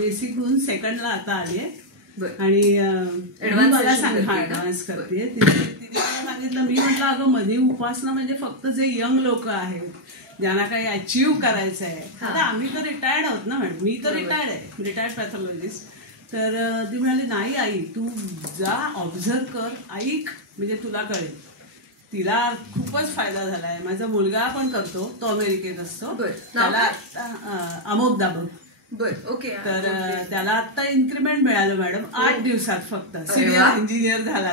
बेसिकहून सेकंडला आता आली आहे आणि मला ऍडव्हान्स करते. तिने सांगितलं, मी म्हटलं अगं मनी उपासना म्हणजे फक्त जे यंग लोक आहेत ज्यांना काही अचीव्ह करायचं आहे. आता आम्ही तर रिटायर्ड आहोत ना मॅडम, मी तर रिटायर्ड आहे, रिटायर्ड पॅथॉलॉजिस्ट. तर ती म्हणाली नाही आई तू जा ऑब्झर्व कर, ऐक, म्हणजे तुला कळेल. तिला खूपच फायदा झालाय. माझा मुलगा पण करतो, तो अमेरिकेत असतो, त्याला अमोक दाबक. ओके. तर त्याला आता इन्क्रीमेंट मिळालं मॅडम 8 दिवसात फक्त. सिनियर इंजिनियर झाला.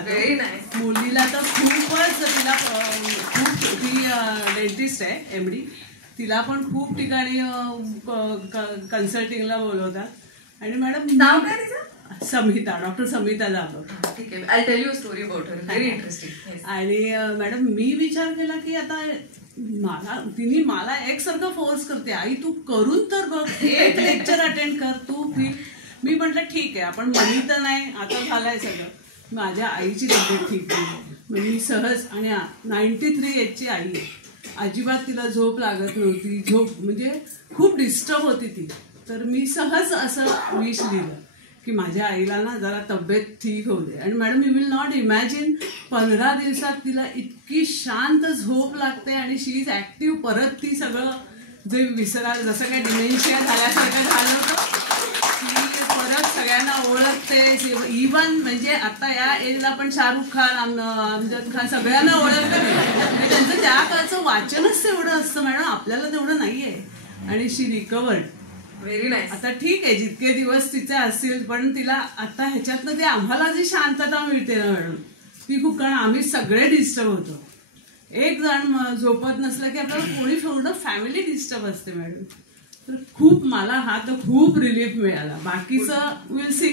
मुलीला तर खूपच, तिला खूप, ती डेंटिस्ट आहे MD, तिला पण खूप ठिकाणी कन्सल्टिंगला बोलवतात. आणि मॅडम नाव काय तिचं? समिता, डॉक्टर समिता दाबक. ठीक आहे, I tell you story about her, very interesting. आणि मॅडम मी विचार केला की आता तिने मला एकसारखं फोर्स करते, आई तू करून तर बघ, एक लेक्चर अटेंड कर तू. मी म्हटलं ठीक आहे, आपण मनी तर नाही, आता झालंय सगळं. माझ्या आईची तब्येत ठीक नाही, मी सहज, आणि 93 एजची आई आहे, अजिबात तिला झोप लागत नव्हती, झोप म्हणजे खूप डिस्टर्ब होती ती. तर मी सहज असं विश दिलं की माझ्या आईला ना जरा तब्येत ठीक होऊ दे. आणि madam you will not imagine, 15 दिवसात तिला इतकी शांत झोप लागते आणि शी इज ऍक्टिव्ह. परत ती सगळं जे विसरायला, जसं काय डिमेन्शिया झाल्यासारखं झालं होतं, ती परत सगळ्यांना ओळखते. इव्हन म्हणजे आता या एजला पण शाहरुख खान, अमजद खान सगळ्यांना ओळखते. त्यांचं त्या काळचं वाचनच तेवढं असतं मॅडम, आपल्याला तेवढं नाहीये. आणि शी रिकवर्ड. Very nice. आता ठीक आहे, जितके दिवस तिचे असतील, पण तिला आता ह्याच्यातनं ते आम्हाला जी शांतता मिळते ना मॅडम, ती खूप. कारण आम्ही सगळे डिस्टर्ब होतो, एक जण झोपत नसलं की आपल्याला कोणी पूर्ण फॅमिली डिस्टर्ब असते मॅडम. तर खूप मला हा तर खूप रिलीफ मिळाला. बाकीचं विल सी.